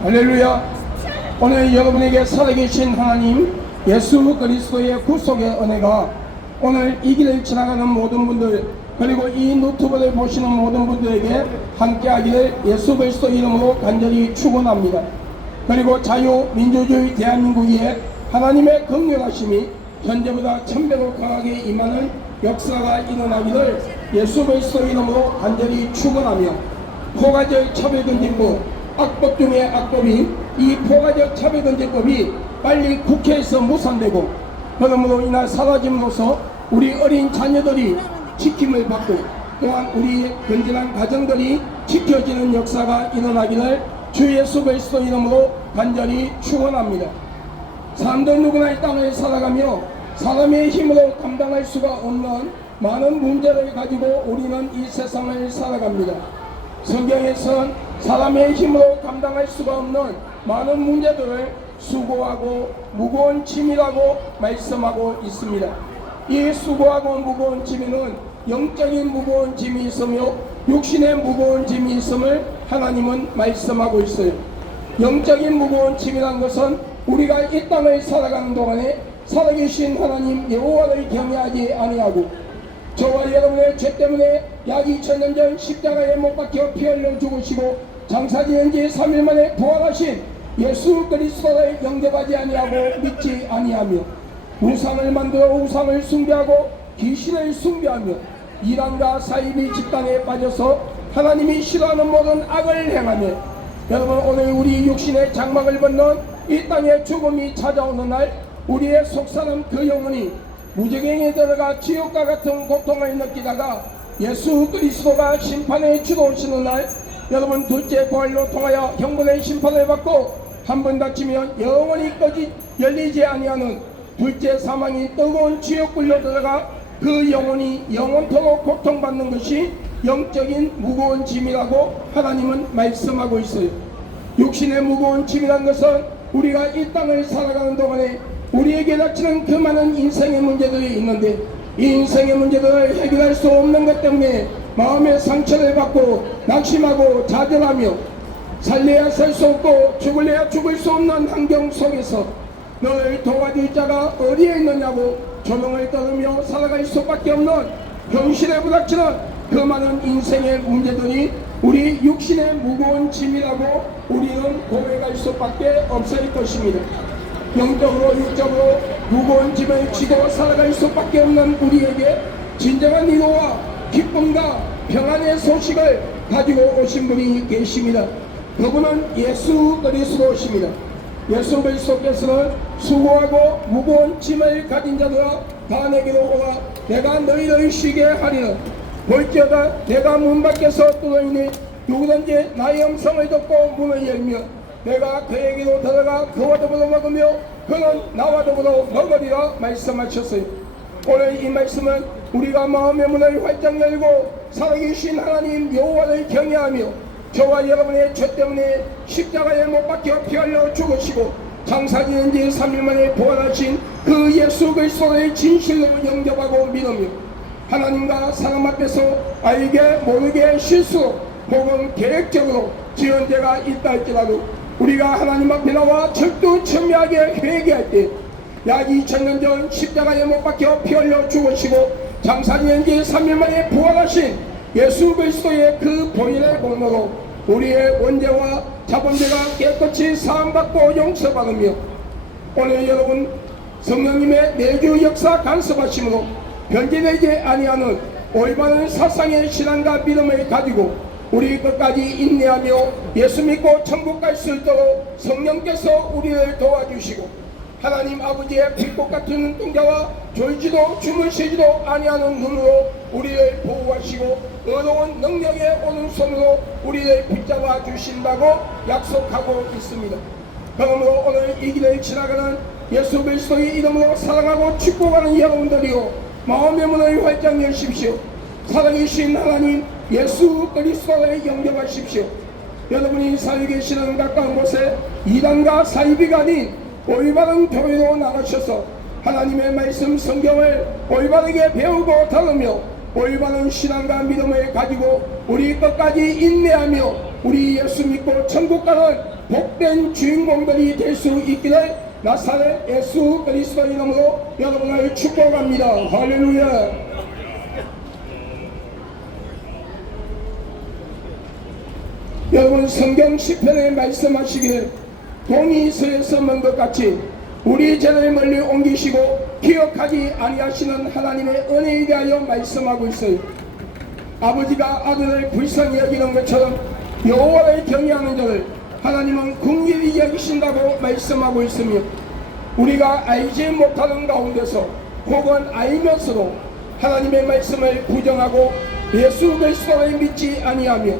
할렐루야. 오늘 여러분에게 살아계신 하나님 예수 그리스도의 구속의 은혜가 오늘 이 길을 지나가는 모든 분들, 그리고 이 유튜브를 보시는 모든 분들에게 함께하기를 예수 그리스도 이름으로 간절히 축원합니다. 그리고 자유민주주의 대한민국에 하나님의 긍휼하심이 현재보다 1000배로 강하게 임하는 역사가 일어나기를 예수 그리스도 이름으로 간절히 축원하며, 포괄적 차별금지법, 악법 중에 악법인 이 포괄적 차별금지법이 빨리 국회에서 무산되고, 그러므로 이날 사라짐으로써 우리 어린 자녀들이 지킴을 받고, 또한 우리 건전한 가정들이 지켜지는 역사가 일어나기를 주 예수 그리스도 이름으로 간절히 축원합니다. 사람들 누구나 이 땅을 살아가며 사람의 힘으로 감당할 수가 없는 많은 문제를 가지고 우리는 이 세상을 살아갑니다. 성경에서는 사람의 힘으로 감당할 수가 없는 많은 문제들을 수고하고 무거운 짐이라고 말씀하고 있습니다. 이 수고하고 무거운 짐에는 영적인 무거운 짐이 있으며 육신의 무거운 짐이 있음을 하나님은 말씀하고 있어요. 영적인 무거운 짐이란 것은 우리가 이 땅을 살아가는 동안에 살아계신 하나님 여호와를 경외하지 아니하고, 저와 여러분의 죄 때문에 약 2000년 전 십자가에 못 박혀 피 흘려 죽으시고 장사지은 지 3일 만에 부활하신 예수 그리스도를 영접하지 아니하고 믿지 아니하며, 우상을 만들어 우상을 숭배하고 귀신을 숭배하며 이란과 사이비 집단에 빠져서 하나님이 싫어하는 모든 악을 행하며, 여러분 오늘 우리 육신의 장막을 벗는 이 땅의 죽음이 찾아오는 날 우리의 속사람 그 영혼이 무저갱에 들어가 지옥과 같은 고통을 느끼다가 예수 그리스도가 심판에 주도오시는 날, 여러분 둘째 부활로 통하여 형벌의 심판을 받고 한 번 다치면 영원히 꺼지 열리지 아니하는 둘째 사망이 뜨거운 지옥불로 들어가 그 영혼이 영원토록 고통받는 것이 영적인 무거운 짐이라고 하나님은 말씀하고 있어요. 육신의 무거운 짐이란 것은 우리가 이 땅을 살아가는 동안에 우리에게 닥치는 그 많은 인생의 문제들이 있는데, 이 인생의 문제들을 해결할 수 없는 것 때문에 마음의 상처를 받고 낙심하고 좌절하며 살래야 살 수 없고 죽을래야 죽을 수 없는 환경 속에서 너를 도와줄 자가 어디에 있느냐고 조명을 떨으며 살아갈 수밖에 없는 현실에 부닥치는 그 많은 인생의 문제들이 우리 육신의 무거운 짐이라고 우리는 고백할 수밖에 없을 것입니다. 영적으로 육적으로 무거운 짐을 지고 살아갈 수밖에 없는 우리에게 진정한 위로와 기쁨과 평안의 소식을 가지고 오신 분이 계십니다. 그분은 예수 그리스도십니다. 예수 그리스도께서는 수고하고 무거운 짐을 가진 자들아 다 내게로 오라, 내가 너희를 쉬게 하리라. 볼지어다 내가 문 밖에서 뚫어있니 누구든지 나의 음성을 듣고 문을 열며 내가 그에게로 들어가 그와 더불어 먹으며 그는 나와 더불어 먹으리라 말씀하셨어요. 오늘 이 말씀은 우리가 마음의 문을 활짝 열고 살아계신 하나님 여호와를 경외하며 저와 여러분의 죄 때문에 십자가에 못 박혀 피 흘려 죽으시고 장사지은 지 3일 만에 부활하신 그 예수 그리스도를 진실로 영접하고 믿으며 하나님과 사람 앞에서 알게 모르게 실수로 혹은 계획적으로 지은 죄가 있다 할지라도 우리가 하나님 앞에 나와 철두철미하게 회개할 때 약 2000년 전 십자가에 못 박혀 피 흘려 죽으시고 장사지은 지 3일 만에 부활하신 예수 그리스도의 그 보혈의 공로로 우리의 원죄와 자본죄가 깨끗이 사함받고 용서받으며, 오늘 여러분 성령님의 내주 역사 간섭하심으로 변질되지 아니하는 올바른 사상의 신앙과 믿음을 가지고 우리 끝까지 인내하며 예수 믿고 천국 갈 수 있도록 성령께서 우리를 도와주시고, 하나님 아버지의 빛꽃 같은 눈동자와 졸지도 주무시지도 아니하는 눈으로 우리를 보호하시고 의로운 능력의 오른손으로 우리를 붙잡아 주신다고 약속하고 있습니다. 그러므로 오늘 이 길을 지나가는 예수 그리스도의 이름으로 사랑하고 축복하는 여러분들이요, 마음의 문을 활짝 여십시오. 살아계신 하나님 예수 그리스도를 영접하십시오. 여러분이 살아계시는 가까운 곳에 이단과 사이비가 아닌 올바른 교회로 나가셔서 하나님의 말씀 성경을 올바르게 배우고 들으며 올바른 신앙과 믿음을 가지고 우리 끝까지 인내하며 우리 예수 믿고 천국 가는 복된 주인공들이 될 수 있기를 나사렛 예수 그리스도 이름으로 여러분을 축복합니다. 할렐루야. 여러분, 성경 시편에 말씀하시기를 돈이 서에서 먼 것 같이 우리 죄를 멀리 옮기시고 기억하지 아니하시는 하나님의 은혜에 대하여 말씀하고 있어요. 아버지가 아들을 불쌍히 여기는 것처럼 여호와를 경외하는 자를 하나님은 긍휼히 여기신다고 말씀하고 있으며, 우리가 알지 못하는 가운데서 혹은 알면서도 하나님의 말씀을 부정하고 예수 그리스도를 믿지 아니하며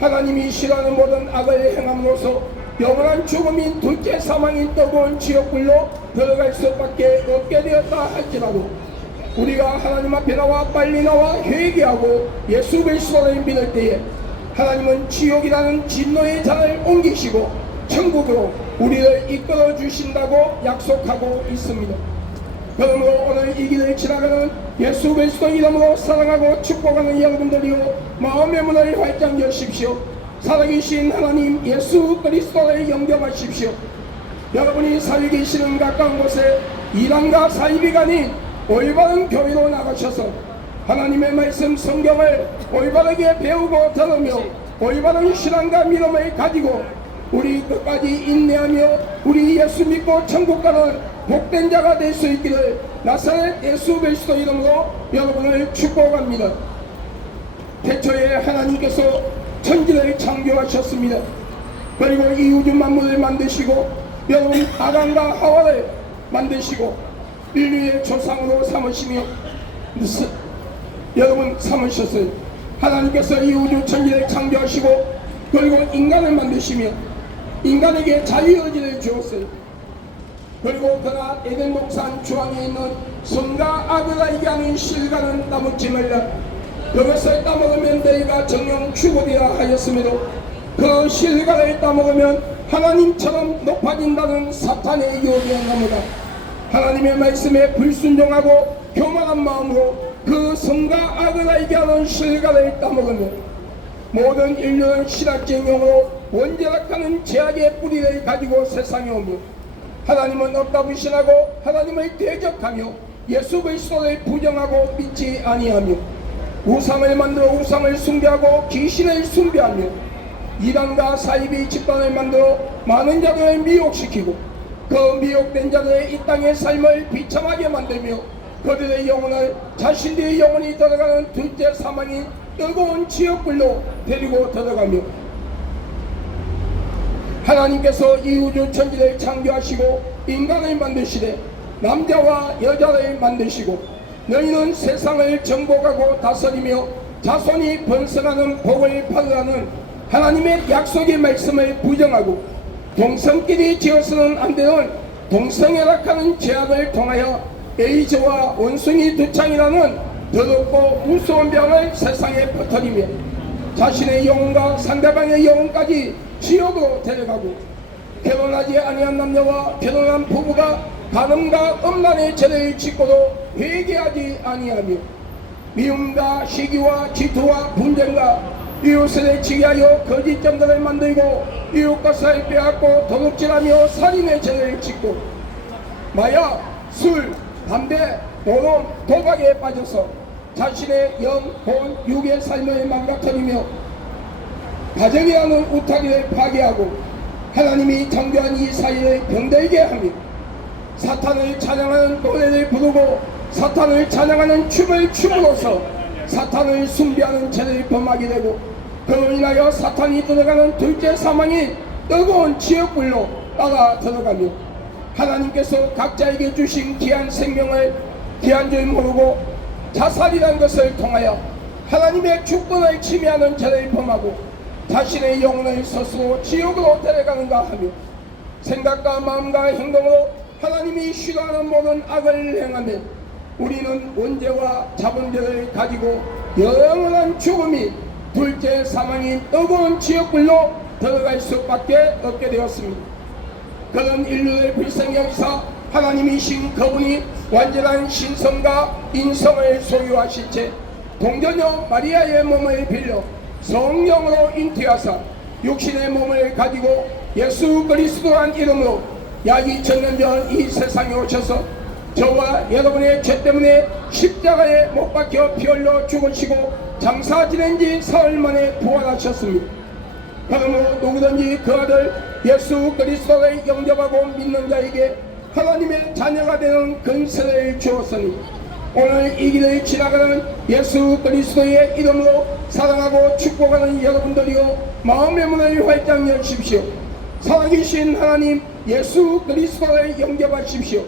하나님이 싫어하는 모든 악을 행함으로써 영원한 죽음인 둘째 사망인 뜨거운 지옥불로 들어갈 수밖에 없게 되었다 할지라도, 우리가 하나님 앞에 나와 빨리 나와 회개하고 예수 그리스도를 믿을 때에 하나님은 지옥이라는 진노의 잔을 옮기시고 천국으로 우리를 이끌어 주신다고 약속하고 있습니다. 그러므로 오늘 이 길을 지나가는 예수 그리스도 이름으로 사랑하고 축복하는 여러분들이요, 마음의 문을 활짝 여십시오. 살아계신 하나님 예수 그리스도를 영접하십시오. 여러분이 살고 계시는 가까운 곳에 이란과 사이비가 아닌 올바른 교회로 나가셔서 하나님의 말씀 성경을 올바르게 배우고 들으며 올바른 신앙과 믿음을 가지고 우리 끝까지 인내하며 우리 예수 믿고 천국 가는 복된 자가 될 수 있기를 나사렛 예수 그리스도 이름으로 여러분을 축복합니다. 태초에 하나님께서 천지를 창조하셨습니다. 그리고 이 우주 만물을 만드시고 여러분 아담과 하와를 만드시고 인류의 조상으로 삼으시며 여러분 삼으셨어요. 하나님께서 이 우주 천지를 창조하시고 그리고 인간을 만드시며 인간에게 자유의지를 주었어요. 그리고 그가 에덴 동산 중앙에 있는 선과 악을 알게 하는 실과는 따먹지 말라. 그것을 따먹으면 너희가 정령 죽으리라 하였음에도 그 실과를 따먹으면 하나님처럼 높아진다는 사탄의 유혹에 넘어가 하나님의 말씀에 불순종하고 교만한 마음으로 그 선과 악을 알게 하는 실과를 따먹으며 모든 인류는 신학쟁용으로 원죄락하는 죄악의 뿌리를 가지고 세상에 오며 하나님은 없다 부신하고 하나님을 대적하며 예수 그리스도를 부정하고 믿지 아니하며 우상을 만들어 우상을 숭배하고 귀신을 숭배하며 이단과 사이비 집단을 만들어 많은 자들을 미혹시키고 그 미혹된 자들의 이 땅의 삶을 비참하게 만들며 그들의 영혼을 자신들의 영혼이 들어가는 둘째 사망인 뜨거운 지옥불로 데리고 들어가며 하나님께서 이 우주 천지를 창조하시고 인간을 만드시되 남자와 여자를 만드시고 너희는 세상을 정복하고 다스리며 자손이 번성하는 복을 받으라는 하나님의 약속의 말씀을 부정하고 동성끼리 지어서는 안 되는 동성애락하는 죄악을 통하여 에이즈와 원숭이 두창이라는 더럽고 무서운 병을 세상에 퍼뜨리며 자신의 영혼과 상대방의 영혼까지 지옥으로 데려가고 결혼하지 아니한 남녀와 결혼한 부부가 간음과 음란의 죄를 짓고도 회개하지 아니하며 미움과 시기와 질투와 분쟁과 이웃을 지기하여 거짓 증거를 만들고 이웃 것을 빼앗고 도둑질하며 살인의 죄를 짓고 마약, 술, 담배, 도둑, 도박에 빠져서 자신의 영, 혼, 육의 삶을 망가뜨리며 가정이라는 우타리를 파괴하고 하나님이 창조한 이 사회를 병들게 하며 사탄을 찬양하는 노래를 부르고 사탄을 찬양하는 춤을 춤으로써 사탄을 숭배하는 죄를 범하게 되고 그로 인하여 사탄이 들어가는 둘째 사망인 뜨거운 지옥불로 따라 들어가며 하나님께서 각자에게 주신 귀한 생명을 귀한 줄 모르고 자살이라는 것을 통하여 하나님의 주권을 침해하는 죄를 범하고 자신의 영혼을 스스로 지옥으로 데려가는가 하며 생각과 마음과 행동으로 하나님이 싫어하는 모든 악을 행하며 우리는 원죄와 자본죄를 가지고 영원한 죽음이 둘째 사망인 뜨거운 지옥불로 들어갈 수밖에 없게 되었습니다. 그런 인류의 불쌍히 여기사 하나님이신 그분이 완전한 신성과 인성을 소유하실 채 동전녀 마리아의 몸을 빌려 성령으로 잉태하사 육신의 몸을 가지고 예수 그리스도란 이름으로 약 2000년 전 이 세상에 오셔서 저와 여러분의 죄 때문에 십자가에 못 박혀 피 흘려 죽으시고 장사 지낸 지 사흘 만에 부활하셨습니다. 그러므로 누구든지 그 아들 예수 그리스도를 영접하고 믿는 자에게 하나님의 자녀가 되는 근세를 주었으니 오늘 이 길을 지나가는 예수 그리스도의 이름으로 사랑하고 축복하는 여러분들이요, 마음의 문을 활짝 여십시오. 살아계신 하나님 예수 그리스도를 영접하십시오.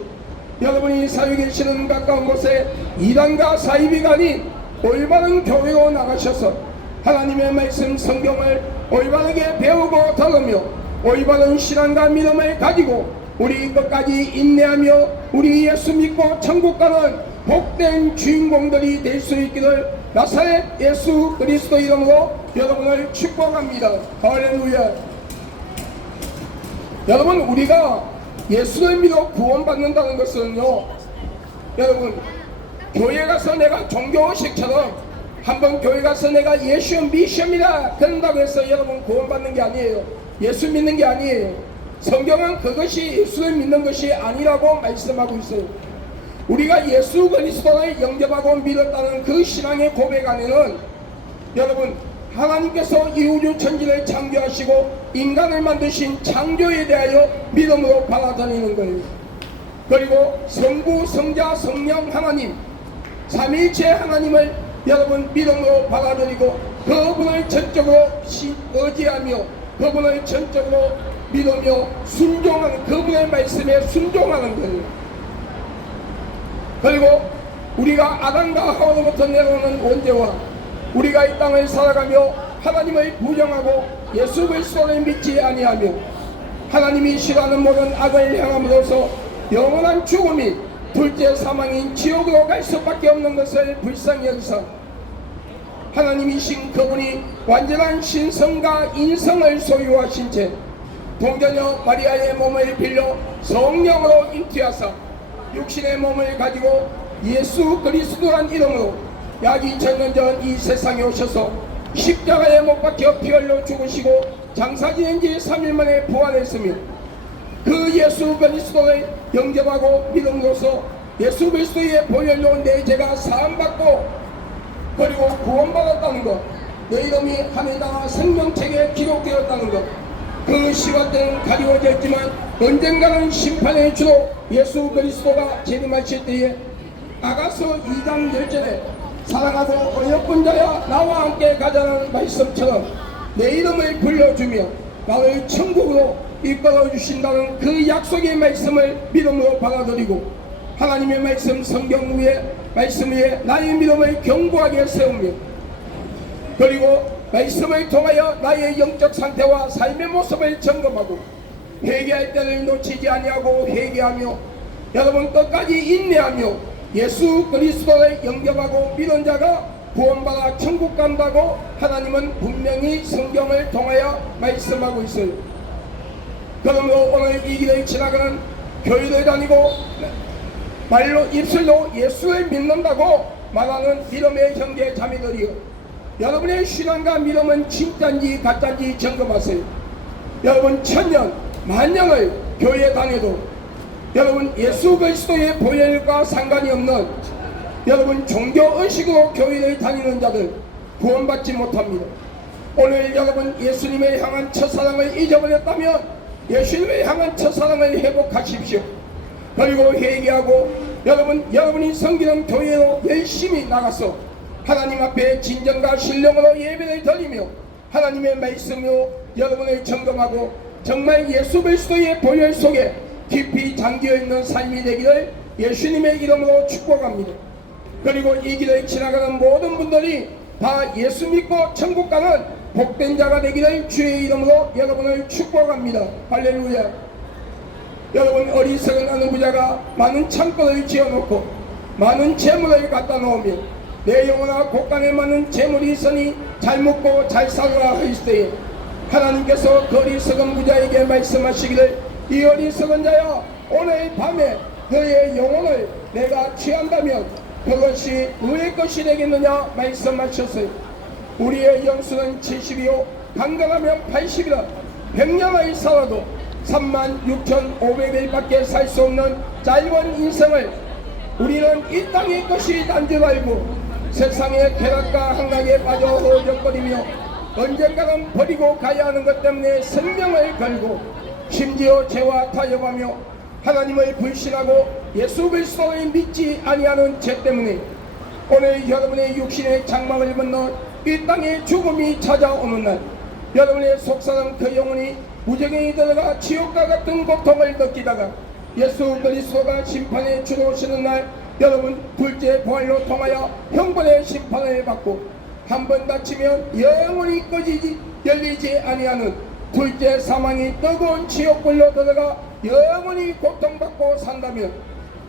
여러분이 살고 계시는 가까운 곳에 이단과 사이비가 아닌 올바른 교회로 나가셔서 하나님의 말씀 성경을 올바르게 배우고 들으며 올바른 신앙과 믿음을 가지고 우리 끝까지 인내하며 우리 예수 믿고 천국 가는 복된 주인공들이 될 수 있기를 나사렛 예수 그리스도 이름으로 여러분을 축복합니다. 할렐루야. 여러분, 우리가 예수를 믿어 구원받는다는 것은요, 여러분, 교회 가서 내가 종교의식처럼 한번 교회 가서 내가 예수 믿습니다 그런다고 해서 여러분 구원받는 게 아니에요. 예수 믿는 게 아니에요. 성경은 그것이 예수를 믿는 것이 아니라고 말씀하고 있어요. 우리가 예수 그리스도를 영접하고 믿었다는 그 신앙의 고백 안에는 여러분, 하나님께서 이 우주 천지를 창조하시고 인간을 만드신 창조에 대하여 믿음으로 받아들이는 거예요. 그리고 성부, 성자, 성령 하나님 삼위일체 하나님을 여러분 믿음으로 받아들이고 그분을 전적으로 의지하며 그분을 전적으로 믿으며 순종하는, 그분의 말씀에 순종하는 거예요. 그리고 우리가 아담과 하와로부터 내려오는 원죄와 우리가 이 땅을 살아가며 하나님을 부정하고 예수 그리스도를 믿지 아니하며 하나님이 싫어하는 모든 악을 향함으로써 영원한 죽음이 둘째 사망인 지옥으로 갈 수밖에 없는 것을 불쌍히 여기사 하나님이신 그분이 완전한 신성과 인성을 소유하신 채 동자녀 마리아의 몸을 빌려 성령으로 잉태하사 육신의 몸을 가지고 예수 그리스도란 이름으로 약 2000년 전 이 세상에 오셔서 십자가에 못 박혀 피 흘려 죽으시고 장사 지낸 지 3일 만에 부활했으며 그 예수 그리스도를 영접하고 믿음으로써 예수 그리스도의 보혈로 내 죄가 사함받고 그리고 구원받았다는 것, 내 이름이 하늘나라 생명책에 기록되었다는 것, 그 시간 때는 가리워져 있지만 언젠가는 심판의 주로 예수 그리스도가 재림하실 때에 아가서 2장 10절에 사랑하고 어여쁜 자야 나와 함께 가자는 말씀처럼 내 이름을 불러주며 나를 천국으로 이끌어 주신다는 그 약속의 말씀을 믿음으로 받아들이고 하나님의 말씀 성경 위에 말씀 위에 나의 믿음을 견고하게 세우며 그리고 말씀을 통하여 나의 영적 상태와 삶의 모습을 점검하고 회개할 때를 놓치지 아니하고 회개하며 여러분 끝까지 인내하며 예수 그리스도를 영접하고 믿은 자가 구원받아 천국 간다고 하나님은 분명히 성경을 통하여 말씀하고 있어요. 그러므로 오늘 이 길을 지나가는 교회를 다니고 말로 입술로 예수를 믿는다고 말하는 믿음의 형제 자매들이여, 여러분의 신앙과 믿음은 진짜인지 가짜인지 점검하세요. 여러분 천년 만년을 교회에 다녀도 여러분 예수 그리스도의 보혈과 상관이 없는 여러분 종교의식으로 교회를 다니는 자들 구원받지 못합니다. 오늘 여러분 예수님을 향한 첫사랑을 잊어버렸다면 예수님을 향한 첫사랑을 회복하십시오. 그리고 회개하고 여러분이 섬기는 교회로 열심히 나가서 하나님 앞에 진정과 신령으로 예배를 드리며 하나님의 말씀으로 여러분을 점검하고 정말 예수 그리스도의 보혈 속에 깊이 잠겨있는 삶이 되기를 예수님의 이름으로 축복합니다. 그리고 이 길을 지나가는 모든 분들이 다 예수 믿고 천국 가는 복된 자가 되기를 주의 이름으로 여러분을 축복합니다. 할렐루야. 여러분 어리석은 어느 부자가 많은 창고를 지어놓고 많은 재물을 갖다 놓으며 내 영혼아 곳간에 많은 재물이 있으니 잘 먹고 잘 살아라 하실 때에 하나님께서 그 어리석은 부자에게 말씀하시기를 이 어리석은 자야 오늘 밤에 너의 영혼을 내가 취한다면 그것이 너의 것이 되겠느냐 말씀하셨어요. 우리의 영수는 70이요 강건하면 80이라 100년의 살아도 36,500일밖에 살 수 없는 짧은 인생을 우리는 이 땅의 것이 단 줄 알고 세상의 쾌락과 한강에 빠져 허우적거리며 언젠가는 버리고 가야 하는 것 때문에 생명을 걸고 심지어 죄와 타협하며 하나님을 불신하고 예수 그리스도를 믿지 아니하는 죄 때문에 오늘 여러분의 육신의 장막을 건너 이 땅에 죽음이 찾아오는 날, 여러분의 속사는 그 영혼이 무정에 들어가 지옥과 같은 고통을 느끼다가 예수 그리스도가 심판에 주어오시는 날, 여러분 둘째 부활로 통하여 형벌의 심판을 받고 한 번 다치면 영원히 꺼지지 열리지 아니하는 둘째 사망이 뜨거운 지옥불로 들어가 영원히 고통받고 산다면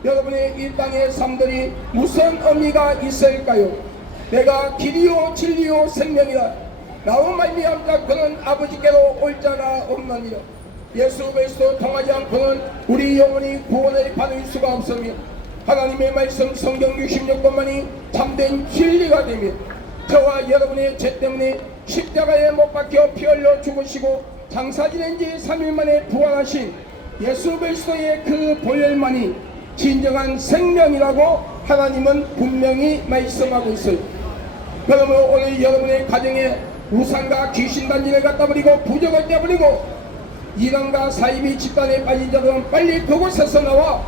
여러분의 이 땅의 삶들이 무슨 의미가 있을까요? 내가 길이요 진리요 생명이라 나로 말미암자 그는 아버지께로 올 자가 없느니라. 예수 그리스도 통하지 않고는 우리 영혼이 구원을 받을 수가 없으며 하나님의 말씀 성경 66권만이 참된 진리가 되며 저와 여러분의 죄 때문에 십자가에 못 박혀 피 흘려 죽으시고 장사 지낸 지 3일 만에 부활하신 예수 그리스도의 그 보혈만이 진정한 생명이라고 하나님은 분명히 말씀하고 있어요. 그러면 오늘 여러분의 가정에 우상과 귀신단지를 갖다 버리고 부적을 떼버리고 이단과 사이비 집단에 빠진 자들은 빨리 그곳에서 나와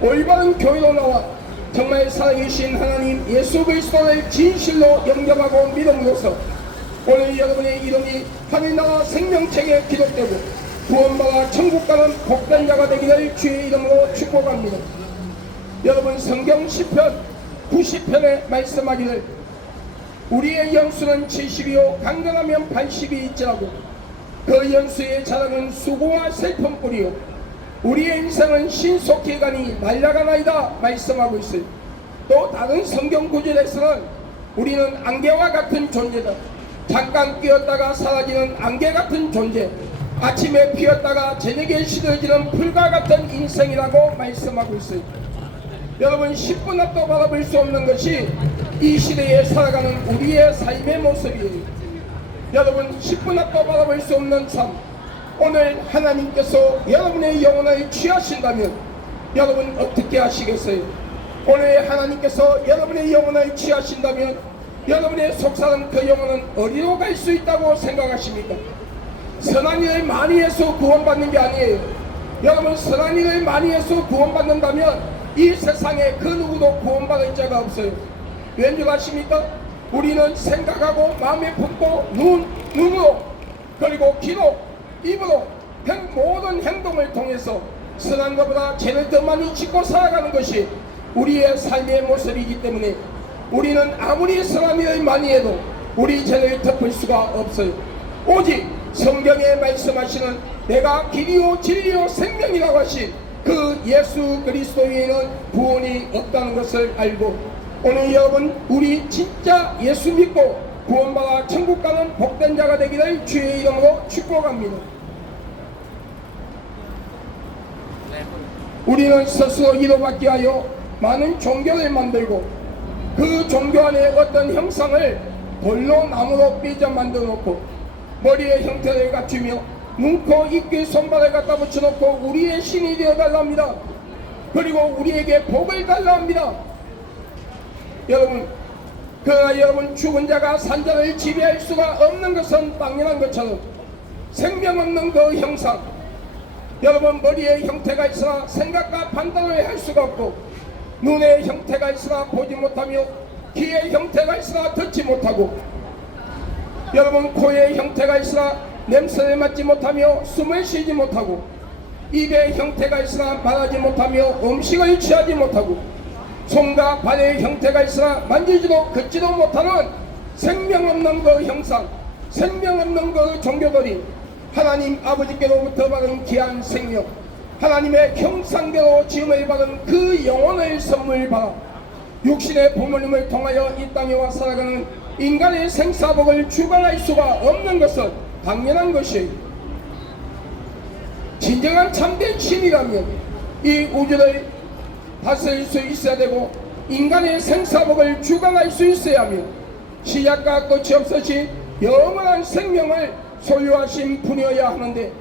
올바른 교회로 나와 정말 살아계신 하나님 예수 그리스도를 진실로 영접하고 믿음으로써 오늘 여러분의 이름이 하늘나라 생명책에 기록되고 구원받아 천국 가는 복된 자가 되기를 주의 이름으로 축복합니다. 여러분 성경 10편 90편에 말씀하기를 우리의 연수는 70이요 강건하면 80이 있지라고 그 연수의 자랑은 수고와 슬픔뿐이요 우리의 인생은 신속히 가니 날아가나이다 말씀하고 있어요. 또 다른 성경 구절에서는 우리는 안개와 같은 존재다. 잠깐 끼었다가 사라지는 안개 같은 존재, 아침에 피었다가 저녁에 시들어지는 불과 같은 인생이라고 말씀하고 있어요. 여러분 10분 앞도 바라볼 수 없는 것이 이 시대에 살아가는 우리의 삶의 모습이에요. 여러분 10분 앞도 바라볼 수 없는 삶, 오늘 하나님께서 여러분의 영혼을 취하신다면 여러분 어떻게 하시겠어요? 오늘 하나님께서 여러분의 영혼을 취하신다면 여러분의 속사는 그 영혼은 어디로 갈 수 있다고 생각하십니까? 선한 일을 많이 해서 구원받는 게 아니에요. 여러분 선한 일을 많이 해서 구원받는다면 이 세상에 그 누구도 구원받을 자가 없어요. 왠 줄 아십니까? 우리는 생각하고 마음에 품고 눈으로 그리고 귀로 입으로 모든 행동을 통해서 선한 것보다 죄를 더 많이 짓고 살아가는 것이 우리의 삶의 모습이기 때문에 우리는 아무리 선한 일을 많이 해도 우리 죄를 덮을 수가 없어요. 오직 성경에 말씀하시는 내가 길이요 진리요 생명이라고 하신 그 예수 그리스도 외에는 구원이 없다는 것을 알고 오늘 여러분 우리 진짜 예수 믿고 구원받아 천국 가는 복된 자가 되기를 주의 이름으로 축복합니다. 우리는 스스로 이로받게 하여 많은 종교를 만들고 그 종교 안에 어떤 형상을 돌로 나무로 삐져 만들어 놓고 머리의 형태를 갖추며 눈, 코, 입, 귀, 손발을 갖다 붙여놓고 우리의 신이 되어달라 합니다. 그리고 우리에게 복을 달라 합니다. 여러분 그러나 여러분 죽은 자가 산자를 지배할 수가 없는 것은 당연한 것처럼 생명 없는 그 형상, 여러분 머리의 형태가 있으나 생각과 판단을 할 수가 없고 눈의 형태가 있으나 보지 못하며 귀의 형태가 있으나 듣지 못하고 여러분 코의 형태가 있으나 냄새를 맡지 못하며 숨을 쉬지 못하고 입의 형태가 있으나 말하지 못하며 음식을 취하지 못하고 손과 발의 형태가 있으나 만지지도 걷지도 못하는 생명 없는 그 형상, 생명 없는 그 종교들이 하나님 아버지께로부터 받은 귀한 생명, 하나님의 형상대로 지음을 받은 그 영혼을 선물 받아 육신의 부모님을 통하여 이 땅에 와 살아가는 인간의 생사복을 주관할 수가 없는 것은 당연한 것이에요. 진정한 참된 신이라면 이 우주를 다스릴 수 있어야 되고 인간의 생사복을 주관할 수 있어야 하며 시작과 끝이 없으신 영원한 생명을 소유하신 분이어야 하는데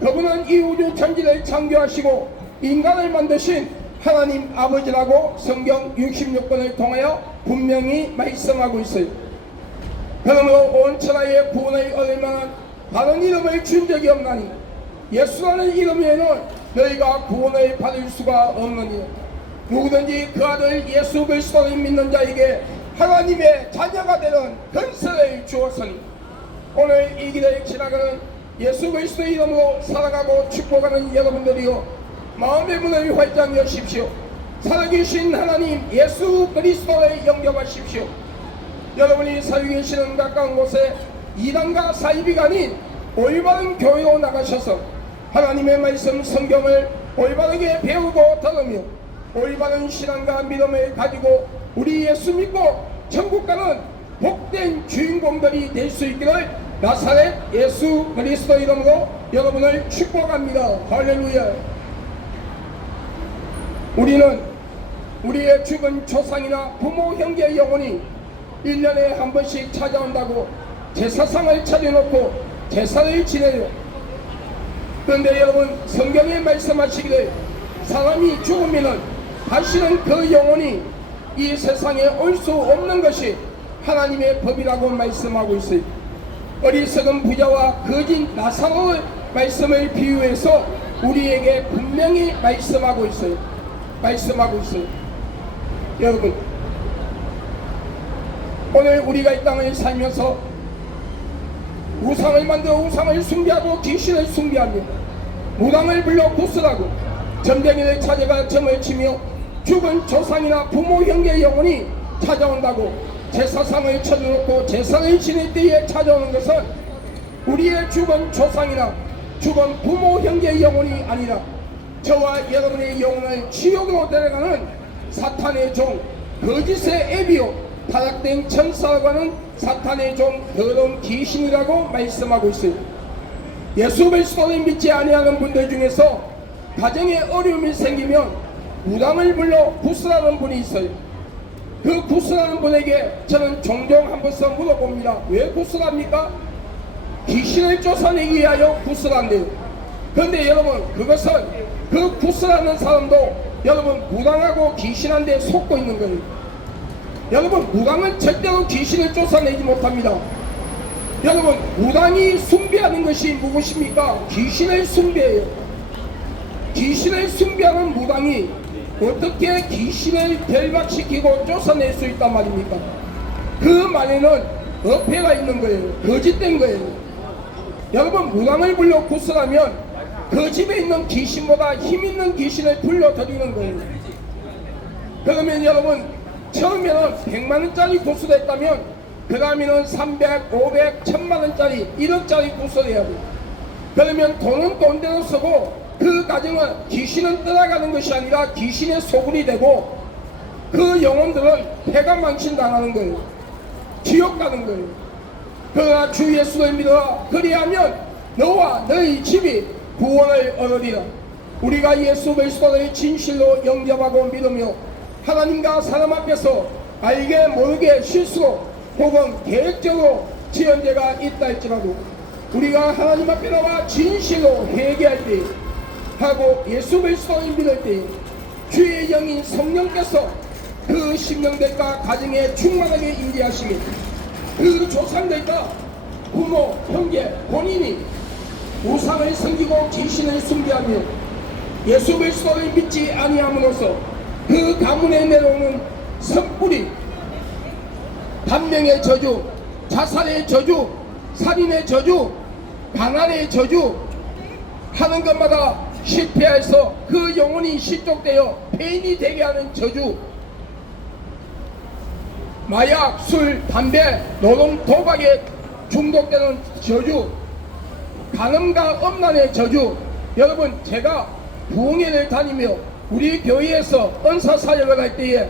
그분은 이 우주 천지를 창조하시고 인간을 만드신 하나님 아버지라고 성경 66권을 통하여 분명히 말씀하고 있어요. 그러므로 온 천하의 구원을 얻을 만한 다른 이름을 준 적이 없나니 예수라는 이름 외에는 너희가 구원을 받을 수가 없느니라. 누구든지 그 아들 예수 그리스도를 믿는 자에게 하나님의 자녀가 되는 권세를 주었으니 오늘 이 길을 지나가는 예수 그리스도의 이름으로 살아가고 축복하는 여러분들이요, 마음의 문을 활짝 여십시오. 살아계신 하나님 예수 그리스도를 영접하십시오. 여러분이 살고 계시는 가까운 곳에 이단과 사이비가 아닌 올바른 교회로 나가셔서 하나님의 말씀 성경을 올바르게 배우고 들으며 올바른 신앙과 믿음을 가지고 우리 예수 믿고 천국 가는 복된 주인공들이 될 수 있기를 나사렛 예수 그리스도 이름으로 여러분을 축복합니다. 할렐루야. 우리는 우리의 죽은 조상이나 부모 형제의 영혼이 1년에 한 번씩 찾아온다고 제사상을 차려놓고 제사를 지내요. 그런데 여러분, 성경에 말씀하시기를 사람이 죽으면은 다시는 그 영혼이 이 세상에 올 수 없는 것이 하나님의 법이라고 말씀하고 있어요. 어리석은 부자와 거진 나사로의 말씀을 비유해서 우리에게 분명히 말씀하고 있어요. 여러분, 오늘 우리가 이 땅을 살면서 우상을 만들어 우상을 숭배하고 귀신을 숭배하며 무당을 불러 구슬하고 점쟁이를 찾아가 점을 치며 죽은 조상이나 부모 형제의 영혼이 찾아온다고 제사상을 쳐놓고 제사를 지낼 때에 찾아오는 것은 우리의 죽은 조상이나 죽은 부모 형제의 영혼이 아니라 저와 여러분의 영혼을 지옥으로 데려가는 사탄의 종, 거짓의 애비요 타락된 천사라고 하는 사탄의 종 더러운 귀신이라고 말씀하고 있어요. 예수 그리스도를 믿지 아니하는 분들 중에서 가정에 어려움이 생기면 무당을 불러 구슬하는 분이 있어요. 그 구슬하는 분에게 저는 종종 한 번씩 물어봅니다. 왜 구슬합니까? 귀신을 쫓아내기 위하여 구슬한대요. 그런데 여러분, 그것은 그 구슬하는 사람도 여러분 무당하고 귀신한테 속고 있는 거예요. 여러분, 무당은 절대로 귀신을 쫓아내지 못합니다. 여러분, 무당이 숭배하는 것이 무엇입니까? 귀신을 숭배해요. 귀신을 숭배하는 무당이 어떻게 귀신을 결박시키고 쫓아낼 수 있단 말입니까? 그 말에는 어폐가 있는 거예요. 거짓된 거예요. 여러분, 무당을 불러 구슬하면 그 집에 있는 귀신보다 힘 있는 귀신을 불러들이는 거예요. 그러면 여러분, 처음에는 100만원짜리 구슬했다면 그 다음에는 300, 500, 1000만원짜리 1억짜리 구슬해야 돼요. 그러면 돈은 돈대로 쓰고 그 가정은 귀신은 떠나가는 것이 아니라 귀신의 소굴이 되고 그 영혼들은 폐가 망신당하는 거예요. 지옥 가는 거예요. 그러나 주 예수를 믿어라. 그리하면 너와 너희 집이 구원을 얻으리라. 우리가 예수 그리스도를 진실로 영접하고 믿으며 하나님과 사람 앞에서 알게 모르게 실수로 혹은 계획적으로 지은 죄가 있다 할지라도 우리가 하나님 앞에 나와 진실로 회개할 때 하고 예수 그리스도를 믿을 때 주의 영인 성령께서 그 심령들과 가정에 충만하게 임재하시며 그 조상들과 부모, 형제, 본인이 우상을 섬기고 귀신을 숭배하며 예수 그리스도를 믿지 아니함으로써 그 가문에 내려오는 선뿌리, 단명의 저주, 자살의 저주, 살인의 저주, 가난의 저주 하는 것마다 실패해서 그 영혼이 실족되어 폐인이 되게 하는 저주, 마약, 술, 담배, 노동, 도박에 중독되는 저주, 간음과 음란의 저주. 여러분, 제가 부흥회를 다니며 우리 교회에서 은사 사역을 할 때에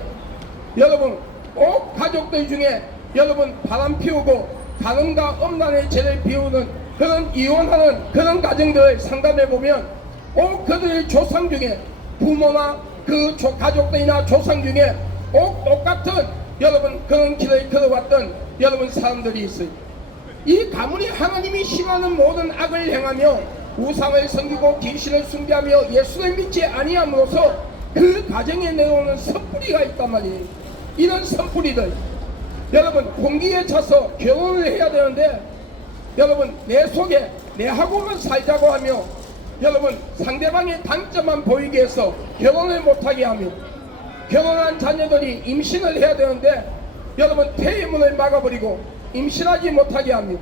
여러분 꼭 가족들 중에 여러분 바람 피우고 간음과 음란의 죄를 피우는 그런 이혼하는 그런 가정들을 상담해 보면 꼭 그들의 조상 중에 부모나 그 가족들이나 조상 중에 꼭 똑같은 여러분 그런 길을 걸어왔던 여러분 사람들이 있어요. 이 가문이 하나님이 싫어하는 모든 악을 행하며 우상을 섬기고 귀신을 숭배하며 예수를 믿지 아니함으로써 그 가정에 내려오는 선뿌리가 있단 말이에요. 이런 선뿌리들, 여러분 공기에 차서 결혼을 해야 되는데, 여러분 내 속에 내하고만 살자고 하며, 여러분 상대방의 단점만 보이게 해서 결혼을 못하게 하며, 결혼한 자녀들이 임신을 해야 되는데 여러분 태의문을 막아버리고 임신하지 못하게 하며,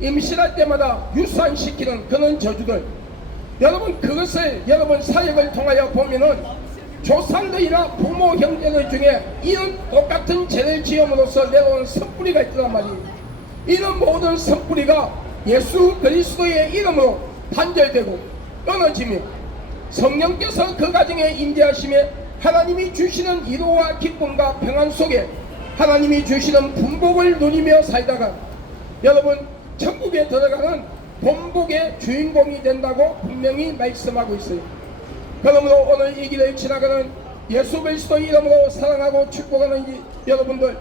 임신할 때마다 유산시키는 그런 저주들, 여러분 그것을 여러분 사역을 통하여 보면은 조상들이나 부모 형제들 중에 이런 똑같은 죄를 지음으로써 내려온 선뿌리가 있단 말이에요. 이런 모든 선뿌리가 예수 그리스도의 이름으로 단절되고 끊어지며 성령께서 그 가정에 임재하시며 하나님이 주시는 위로와 기쁨과 평안 속에 하나님이 주시는 분복을 누리며 살다가 여러분 천국에 들어가는 본복의 주인공이 된다고 분명히 말씀하고 있어요. 그러므로 오늘 이 길을 지나가는 예수 그리스도 이름으로 사랑하고 축복하는 여러분들,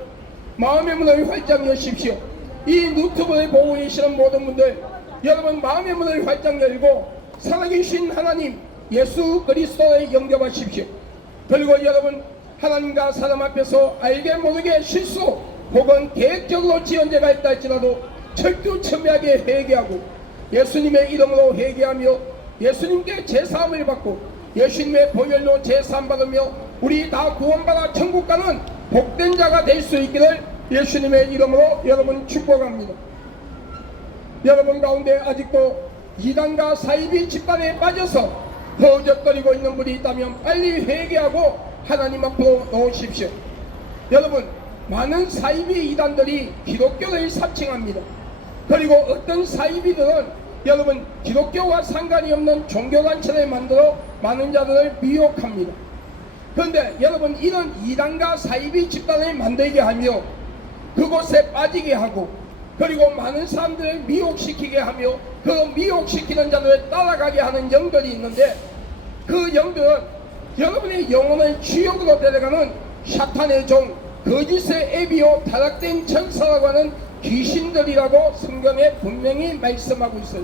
마음의 문을 활짝 여십시오. 이 유튜브를 보고 계시는 모든 분들, 여러분 마음의 문을 활짝 열고 살아계신 하나님 예수 그리스도에 영접하십시오. 그리고 여러분 하나님과 사람 앞에서 알게 모르게 실수 혹은 계획적으로 지은 죄가 있다 할지라도 철두철미하게 회개하고 예수님의 이름으로 회개하며 예수님께 제사함을 받고 예수님의 보혈로 제사함 받으며 우리 다 구원받아 천국 가는 복된 자가 될 수 있기를 예수님의 이름으로 여러분 축복합니다. 여러분 가운데 아직도 이단과 사이비 집단에 빠져서 허우적거리고 있는 분이 있다면 빨리 회개하고 하나님 앞으로 나오십시오. 여러분 많은 사이비 이단들이 기독교를 사칭합니다. 그리고 어떤 사이비들은 여러분 기독교와 상관이 없는 종교단체를 만들어 많은 자들을 미혹합니다. 그런데 여러분 이런 이단과 사이비 집단을 만들게 하며 그곳에 빠지게 하고 그리고 많은 사람들을 미혹시키게 하며 그 미혹시키는 자들을 따라가게 하는 영들이 있는데, 그 영들은 여러분의 영혼을 지옥으로 데려가는 사탄의 종, 거짓의 애비요 타락된 천사라고 하는 귀신들이라고 성경에 분명히 말씀하고 있어요.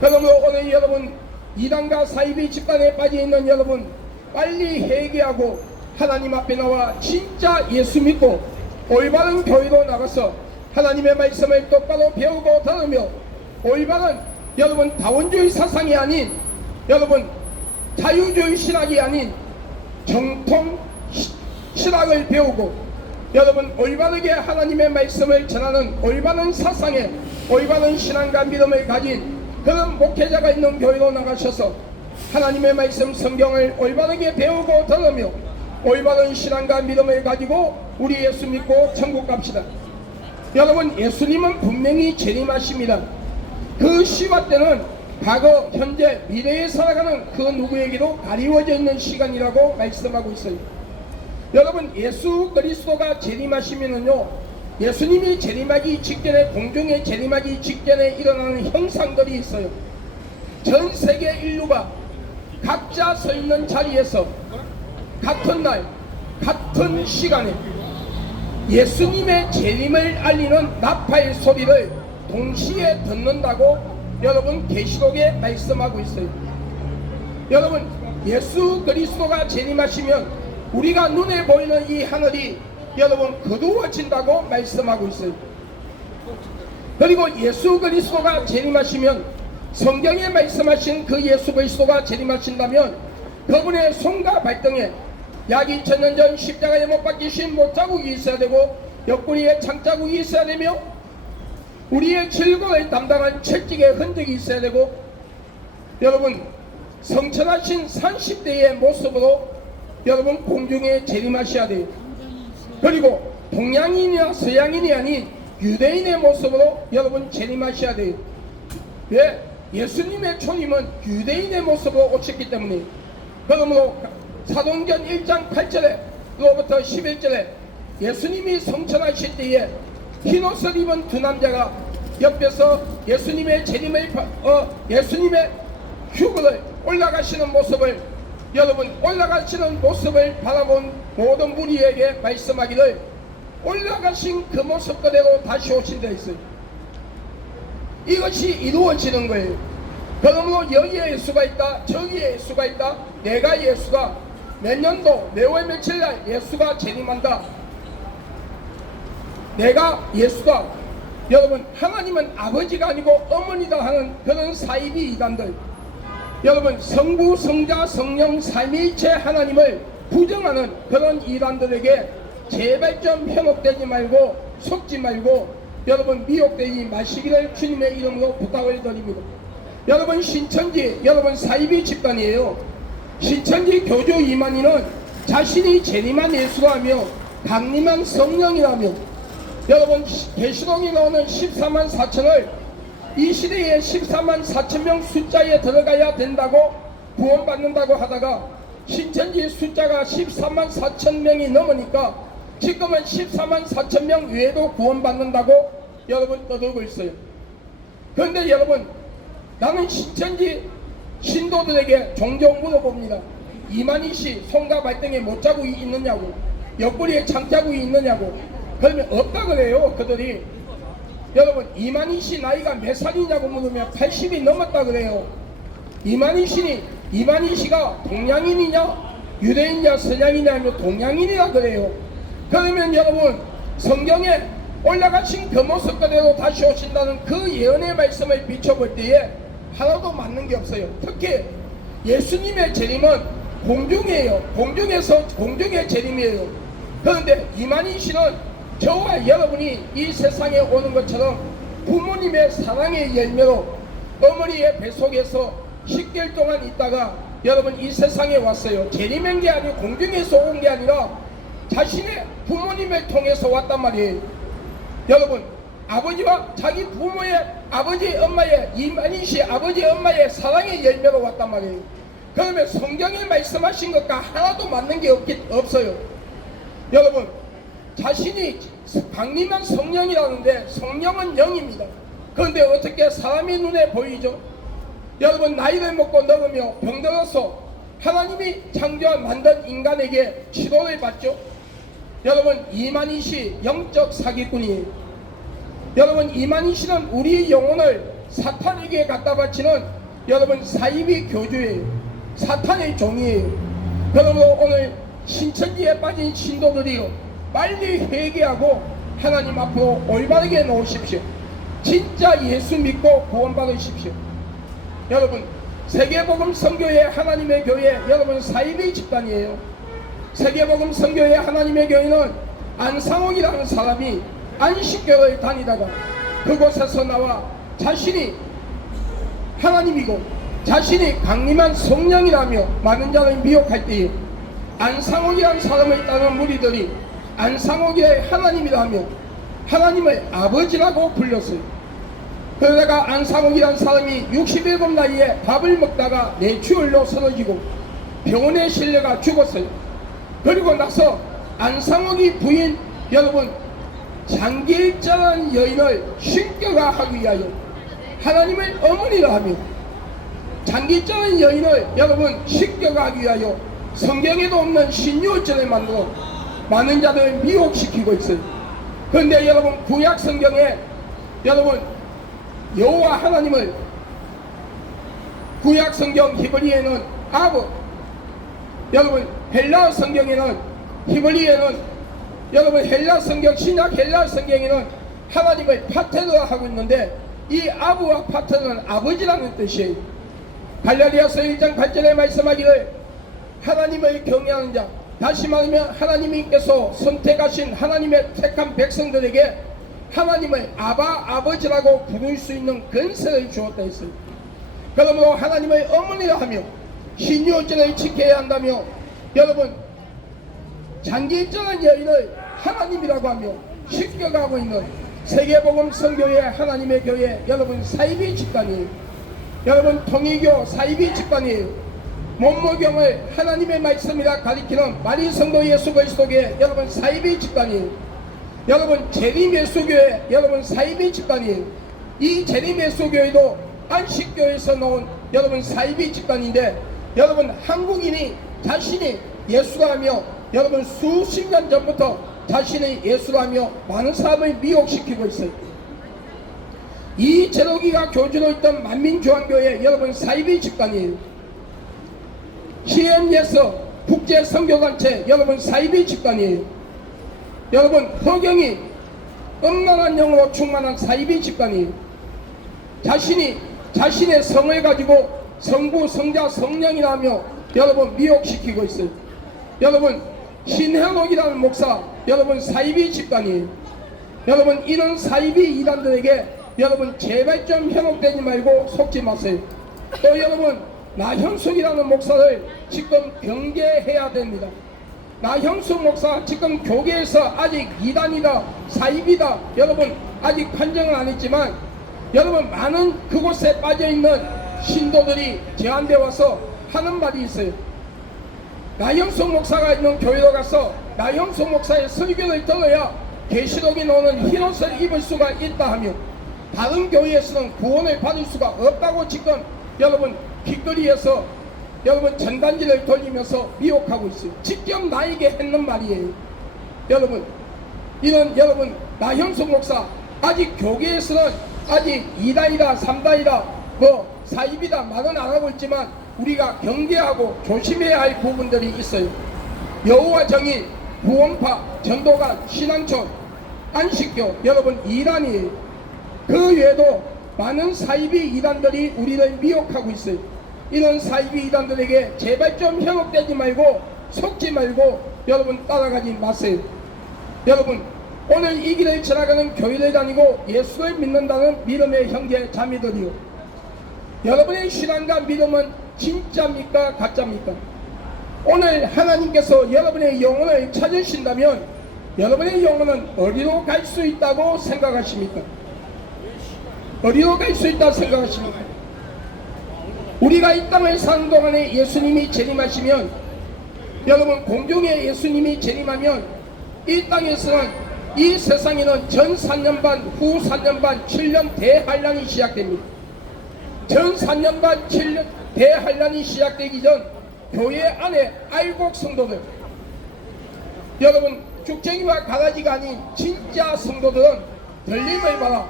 그러므로 오늘 여러분 이단과 사이비 집단에 빠져있는 여러분 빨리 회개하고 하나님 앞에 나와 진짜 예수 믿고 올바른 교회로 나가서 하나님의 말씀을 똑바로 배우고 들으며 올바른 여러분 다원주의 사상이 아닌 여러분 자유주의 신학이 아닌 정통 신학을 배우고 여러분 올바르게 하나님의 말씀을 전하는 올바른 사상에 올바른 신앙과 믿음을 가진 그런 목회자가 있는 교회로 나가셔서 하나님의 말씀 성경을 올바르게 배우고 들으며 올바른 신앙과 믿음을 가지고 우리 예수 믿고 천국 갑시다. 여러분 예수님은 분명히 재림하십니다. 그 시간 때는 과거, 현재, 미래에 살아가는 그 누구에게도 가리워져 있는 시간이라고 말씀하고 있어요. 여러분 예수 그리스도가 재림하시면은요, 예수님이 재림하기 직전에 공중에 재림하기 직전에 일어나는 현상들이 있어요. 전 세계 인류가 각자 서 있는 자리에서 같은 날 같은 시간에 예수님의 재림을 알리는 나팔 소리를 동시에 듣는다고 여러분 계시록에 말씀하고 있어요. 여러분 예수 그리스도가 재림하시면 우리가 눈에 보이는 이 하늘이 여러분 거두어진다고 말씀하고 있어요. 그리고 예수 그리스도가 재림하시면 성경에 말씀하신 그 예수 그리스도가 재림하신다면 그분의 손과 발등에 약 2000년 전 십자가에 못 박히신 못자국이 있어야 되고 옆구리에 창자국이 있어야 되며 우리의 질고를 담당한 채찍의 흔적이 있어야 되고 여러분 성천하신 30대의 모습으로 여러분 공중에 재림하셔야 돼요. 그리고 동양인이나 서양인이 아닌 유대인의 모습으로 여러분 재림하셔야 돼요. 왜? 예수님의 초림은 유대인의 모습으로 오셨기 때문에. 그러므로 사도행전 1장 8절로부터 11절에 예수님이 성천하실 때에 흰옷을 입은 두 남자가 옆에서 예수님의 재림을 예수님의 휴거를 올라가시는 모습을 여러분 올라가시는 모습을 바라본 모든 무리에게 말씀하기를 올라가신 그 모습 그대로 다시 오신다 했어요. 이것이 이루어지는 거예요. 그러므로 여기에 예수가 있다, 저기에 예수가 있다, 내가 예수가 몇 년도 몇월 며칠날 예수가 재림한다, 내가 예수다. 여러분, 하나님은 아버지가 아니고 어머니다 하는 그런 사이비 이단들, 여러분 성부 성자 성령 삼위일체 하나님을 부정하는 그런 이단들에게 제발 좀 현혹되지 말고 속지 말고 여러분 미혹되지 마시기를 주님의 이름으로 부탁을 드립니다. 여러분, 신천지 여러분 사이비 집단이에요. 신천지 교주 이만희는 자신이 재림한 예수라며 강림한 성령이라며, 여러분 계시록에 나오는 14만 4천을 이 시대에 14만 4천 명 숫자에 들어가야 된다고 구원받는다고 하다가 신천지 숫자가 14만 4천 명이 넘으니까 지금은 14만 4천 명 외에도 구원받는다고 여러분 떠들고 있어요. 그런데 여러분, 나는 신천지 신도들에게 종종 물어봅니다. 이만희씨 손과 발등에 못자국이 있느냐고, 옆구리에 창자국이 있느냐고. 그러면 없다 그래요. 그들이. 여러분, 이만희씨 나이가 몇 살이냐고 물으면 80이 넘었다 그래요. 이만희씨가 동양인이냐 유대인이냐 서양이냐 하면 동양인이라 그래요. 그러면 여러분, 성경에 올라가신 그 모습 그대로 다시 오신다는 그 예언의 말씀을 비춰볼 때에 하나도 맞는 게 없어요. 특히 예수님의 재림은 공중이에요. 공중에서 공중의 재림이에요. 그런데 이만희 씨는 저와 여러분이 이 세상에 오는 것처럼 부모님의 사랑의 열매로 어머니의 뱃속에서 10개월 동안 있다가 여러분 이 세상에 왔어요. 재림한 게 아니고 공중에서 온 게 아니라 자신의 부모님을 통해서 왔단 말이에요. 여러분, 아버지와 자기 부모의 아버지 엄마의 이만희 씨 아버지 엄마의 사랑의 열매로 왔단 말이에요. 그러면 성경에 말씀하신 것과 하나도 맞는 게 없어요. 여러분, 자신이 강림한 성령이라는데 성령은 영입니다. 그런데 어떻게 사람의 눈에 보이죠? 여러분, 나이를 먹고 늙으며 병들어서 하나님이 창조한 만든 인간에게 치료를 받죠. 여러분, 이만희 씨 영적 사기꾼이에요. 여러분, 이만희 씨는 우리 영혼을 사탄에게 갖다 바치는 여러분 사이비 교주예요. 사탄의 종이에요. 그러므로 오늘 신천지에 빠진 신도들이요, 빨리 회개하고 하나님 앞으로 올바르게 놓으십시오. 진짜 예수 믿고 구원받으십시오. 여러분, 세계복음 선교회 하나님의 교회 여러분 사이비 집단이에요. 세계복음 선교회 하나님의 교회는 안상옥이라는 사람이 안식교를 다니다가 그곳에서 나와 자신이 하나님이고 자신이 강림한 성령이라며 많은 자를 미혹할 때에 안상옥이라는 사람을 따르는 무리들이 안상옥의 하나님이라며 하나님을 아버지라고 불렀어요. 그러다가 안상옥이라는 사람이 67 나이에 밥을 먹다가 뇌출혈로 쓰러지고 병원에 실려가 죽었어요. 그리고 나서 안상옥이 부인 여러분 장기일자라는 여인을 신격화 하기 위하여 하나님을 어머니라 하며 장기일자라는 여인을 여러분 신격화하기 위하여 성경에도 없는 신유어절을 만들어 많은 자들을 미혹시키고 있어요. 그런데 여러분, 구약 성경에 여러분 여호와 하나님을 구약 성경 히브리에는 아브, 여러분 헬라 성경에는 히브리에는 여러분 헬라 성경 신약 헬라 성경에는 하나님을 파테르라 하고 있는데 이 아브와 파테르는 아버지라는 뜻이에요. 갈라디아서 1장 8절에 말씀하기를 하나님을 경외하는 자, 다시 말하면 하나님께서 선택하신 하나님의 택한 백성들에게 하나님을 아버지라고 부를 수 있는 권세를 주었다 했어요. 그러므로 하나님을 어머니라 하며 신유어절을 지켜야 한다며 여러분 장기일전한 여인을 하나님이라고 하며 신격하고 있는 세계복음 선교회 하나님의 교회 여러분 사이비 집단이에요. 여러분 통일교 사이비 집단이에요. 몸무경을 하나님의 말씀이라 가리키는 마리 성도 예수 그리스도의 여러분 사이비 집단이에요. 여러분 재림 예수교회 여러분 사이비 집단이에요. 이 재림 예수교회도 안식교에서 나온 여러분 사이비 집단인데 여러분 한국인이 자신이 예수라며 여러분 수십 년 전부터 자신의 예수라며 많은 사람을 미혹시키고 있어요. 이 제도기가 교주로 있던 만민중앙교회 여러분 사이비 집단이에요. CNS 국제선교단체 여러분 사이비 집단이에요. 여러분 허경이 음란한 영으로 충만한 사이비 집단이에요. 자신의 성을 가지고 성부, 성자, 성령이라며 여러분 미혹시키고 있어요. 여러분 신현옥이라는 목사 여러분 사이비 집단이에요. 여러분 이런 사이비 이단들에게 여러분 제발 좀 현혹되지 말고 속지 마세요. 또 여러분 나형숙이라는 목사를 지금 경계해야 됩니다. 나형숙 목사 지금 교계에서 아직 이단이다 사이비다 여러분 아직 판정을 안 했지만 여러분 많은 그곳에 빠져있는 신도들이 제한되어 와서 하는 말이 있어요. 나형숙 목사가 있는 교회로 가서 나형숙 목사의 설교를 들어야 계시록이 나오는 흰옷을 입을 수가 있다 하며 다른 교회에서는 구원을 받을 수가 없다고 지금 여러분 길거리에서 여러분 전단지를 돌리면서 미혹하고 있어요. 직접 나에게 했는 말이에요. 여러분 이런 여러분 나형숙 목사 아직 교계에서는 아직 2단이다 3단이다 뭐 사입이다 말은 안 하고 있지만 우리가 경계하고 조심해야 할 부분들이 있어요. 여호와 정인, 구원파, 전도관, 신앙촌, 안식교 여러분 2단이에요. 그 외에도 많은 사이비 이단들이 우리를 미혹하고 있어요. 이런 사이비 이단들에게 제발 좀 현혹되지 말고 속지 말고 여러분 따라가지 마세요. 여러분 오늘 이 길을 지나가는 교회를 다니고 예수를 믿는다는 믿음의 형제 자매들이요, 여러분의 신앙과 믿음은 진짜입니까 가짜입니까? 오늘 하나님께서 여러분의 영혼을 찾으신다면 여러분의 영혼은 어디로 갈 수 있다고 생각하십니까? 어디로 갈 수 있다고 생각하십니까? 우리가 이 땅을 사는 동안에 예수님이 재림하시면 여러분 공중에 예수님이 재림하면 이 땅에서는 이 세상에는 전 4년 반, 후 4년 반, 7년 대환란이 시작됩니다. 전 4년 반, 7년 대환란이 시작되기 전 교회 안에 알곡 성도들 여러분 쭉쟁이와 가라지가 아닌 진짜 성도들은 들림을 받아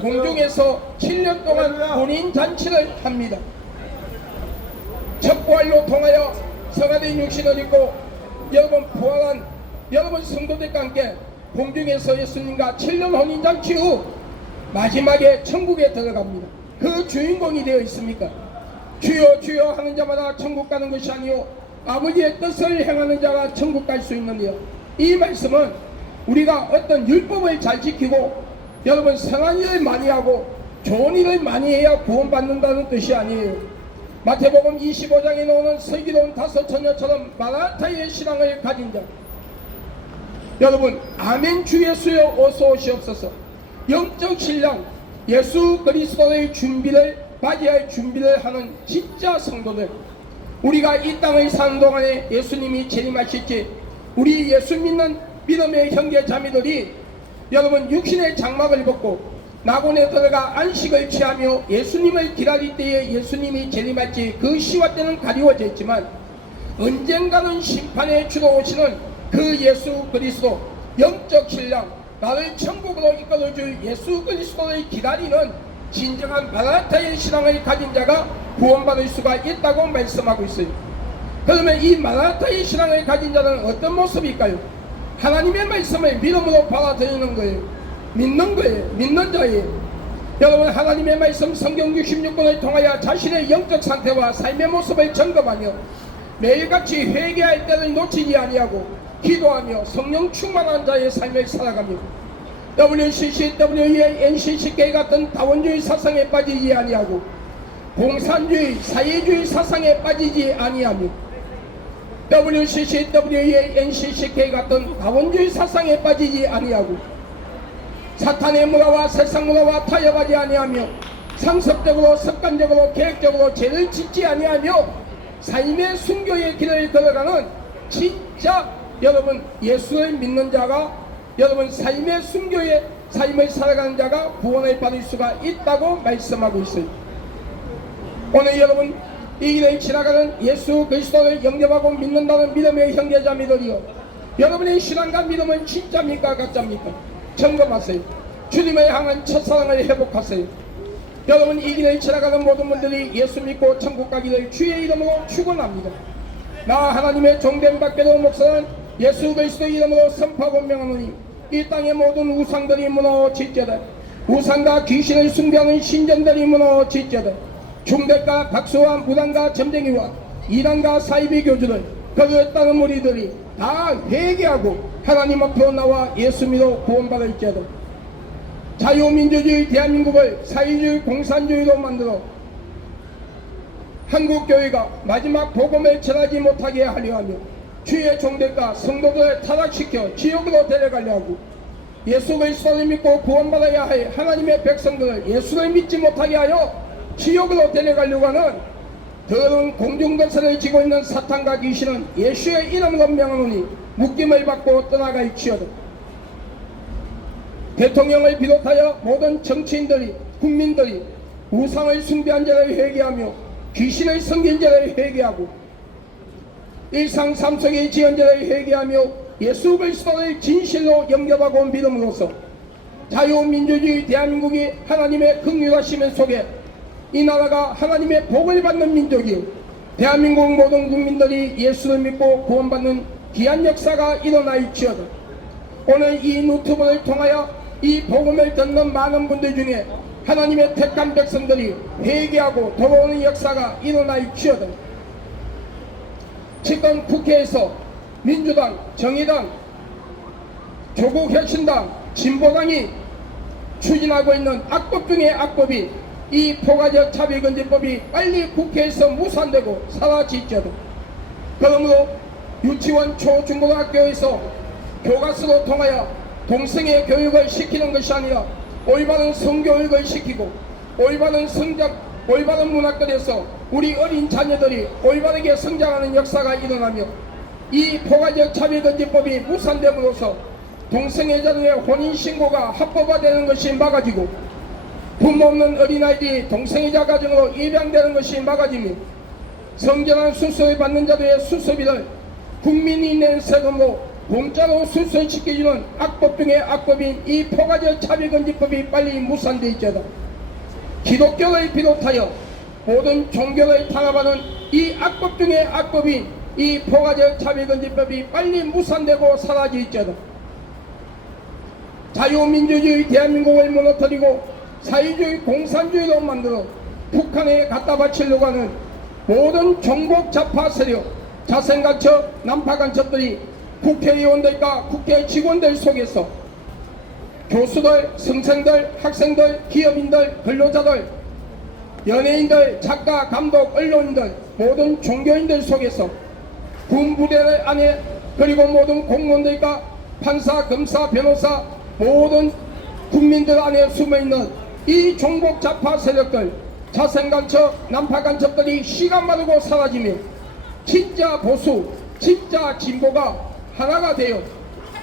공중에서 7년 동안 혼인잔치를 합니다. 첩부활로 통하여 성화된 육신을 입고 여러분 부활한 여러분 성도들과 함께 공중에서 예수님과 7년 혼인잔치 후 마지막에 천국에 들어갑니다. 그 주인공이 되어 있습니까? 주여 주여 하는 자마다 천국 가는 것이 아니요 아버지의 뜻을 행하는 자가 천국 갈 수 있느니요. 이 말씀은 우리가 어떤 율법을 잘 지키고 여러분 선한 일을 많이 하고 좋은 일을 많이 해야 구원받는다는 뜻이 아니에요. 마태복음 25장에 나오는 슬기로운 5 처녀처럼 마라타의 신앙을 가진 자 여러분 아멘 주 예수여 어서 오시옵소서. 영적 신랑 예수 그리스도의 준비를 맞이할 준비를 하는 진짜 성도들, 우리가 이 땅을 사는 동안에 예수님이 재림하실지 우리 예수 믿는 믿음의 형제 자매들이 여러분 육신의 장막을 벗고 낙원에 들어가 안식을 취하며 예수님을 기다릴 때에 예수님이 재림할지 그 시와 때는 가리워져 있지만 언젠가는 심판의 주로 오시는 그 예수 그리스도 영적 신랑 나를 천국으로 이끌어줄 예수 그리스도를 기다리는 진정한 마라타의 신앙을 가진 자가 구원받을 수가 있다고 말씀하고 있어요. 그러면 이 마라타의 신앙을 가진 자는 어떤 모습일까요? 하나님의 말씀을 믿음으로 받아들이는 거예요. 믿는 거예요. 믿는 자예요. 여러분 하나님의 말씀 성경 66권을 통하여 자신의 영적 상태와 삶의 모습을 점검하며 매일같이 회개할 때를 놓치지 아니하고 기도하며 성령 충만한 자의 삶을 살아가며 WCC, WEA, NCCK 같은 다원주의 사상에 빠지지 아니하고 공산주의, 사회주의 사상에 빠지지 아니하며 WCC, WEA, NCCK 같은 다원주의 사상에 빠지지 아니하고 사탄의 문화와 세상 문화와 타협하지 아니하며 상습적으로 습관적으로 계획적으로 죄를 짓지 아니하며 삶의 순교의 길을 걸어가는 진짜 여러분 예수를 믿는 자가 여러분 삶의 순교의 삶을 살아가는 자가 구원을 받을 수가 있다고 말씀하고 있어요. 오늘 여러분 이 길을 지나가는 예수 그리스도를 영접하고 믿는다는 믿음의 형제자매들이요, 여러분의 신앙과 믿음은 진짜입니까 가짜입니까? 점검하세요. 주님을 향한 첫사랑을 회복하세요. 여러분, 이 길을 지나가는 모든 분들이 예수 믿고 천국 가기를 주의 이름으로 축원합니다. 나 하나님의 종된 박계도 목사는 예수 그리스도의 이름으로 선포하고 명하노니 이 땅의 모든 우상들이 무너질지어다. 우상과 귀신을 숭배하는 신전들이 무너질지어다. 중대과 박수와 무당과 점쟁이와 이단과 사이비 교주들, 그를 따른 무리들이 다 회개하고 하나님 앞으로 나와 예수 믿어 구원받을지어다. 자유민주주의 대한민국을 사회주의 공산주의로 만들어 한국교회가 마지막 복음을 전하지 못하게 하려 하며 주의 종들과 성도들을 타락시켜 지옥으로 데려가려 하고 예수 그리스도를 믿고 구원받아야 할 하나님의 백성들을 예수를 믿지 못하게 하여 지옥으로 데려가려고 하는 더러운 공중거설을 지고 있는 사탄과 귀신은 예수의 이름으로 명하노니 묶임을 받고 떠나갈지어다. 대통령을 비롯하여 모든 정치인들이, 국민들이 우상을 숭배한 자를 회개하며 귀신을 섬긴 자를 회개하고 일상 삶 속의 지연자를 회개하며 예수 그리스도를 진실로 영접하고 믿음으로써 자유민주주의 대한민국이 하나님의 긍휼하심 속에 이 나라가 하나님의 복을 받는 민족이요 대한민국 모든 국민들이 예수를 믿고 구원받는 귀한 역사가 일어날지어다. 오늘 이 유튜브를 통하여 이 복음을 듣는 많은 분들 중에 하나님의 택한 백성들이 회개하고 돌아오는 역사가 일어날지어다. 지금 국회에서 민주당, 정의당, 조국혁신당, 진보당이 추진하고 있는 악법 중의 악법이 이 포괄적 차별금지법이 빨리 국회에서 무산되고 사라질지어다. 그러므로 유치원, 초, 중고등학교에서 교과서로 통하여 동성애 교육을 시키는 것이 아니라 올바른 성교육을 시키고 올바른 성장, 올바른 문화권에서 우리 어린 자녀들이 올바르게 성장하는 역사가 일어나며 이 포괄적 차별금지법이 무산됨으로써 동성애자들의 혼인신고가 합법화되는 것이 막아지고 부모 없는 어린아이들이 동성애자 가정으로 입양되는 것이 막아지며 성전환 수술을 받는 자들의 수술비를 국민이 낸 세금으로 공짜로 수술시켜주는 악법 중의 악법인 이 포괄적 차별금지법이 빨리 무산되어져다. 기독교를 비롯하여 모든 종교를 탄압하는 이 악법 중의 악법인 이 포괄적 차별금지법이 빨리 무산되고 사라질지어다. 자유민주주의 대한민국을 무너뜨리고 사회주의 공산주의로 만들어 북한에 갖다 바치려고 하는 모든 종북 좌파 세력, 자생간첩, 난파간첩들이 국회의원들과 국회 직원들 속에서 교수들, 선생들, 학생들, 기업인들, 근로자들, 연예인들, 작가, 감독, 언론인들, 모든 종교인들 속에서 군부대를 안에 그리고 모든 공무원들과 판사, 검사, 변호사, 모든 국민들 안에 숨어있는 이 종북 좌파 세력들, 자생간첩, 난파간첩들이 시간 마르고 사라지며 진짜 보수, 진짜 진보가 하나가 되어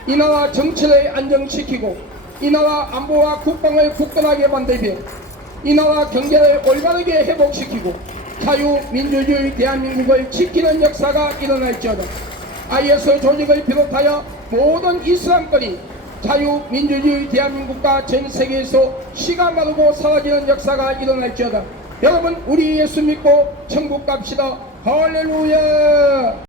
이 나라 정치를 안정시키고 이 나라 안보와 국방을 굳건하게 만들며 이 나라 경제를 올바르게 회복시키고 자유민주주의 대한민국을 지키는 역사가 일어날지어다. IS 조직을 비롯하여 모든 이슬람권이 자유민주주의 대한민국과 전 세계에서 시가 마르고 사라지는 역사가 일어날지어다. 여러분, 우리 예수 믿고 천국 갑시다. 할렐루야.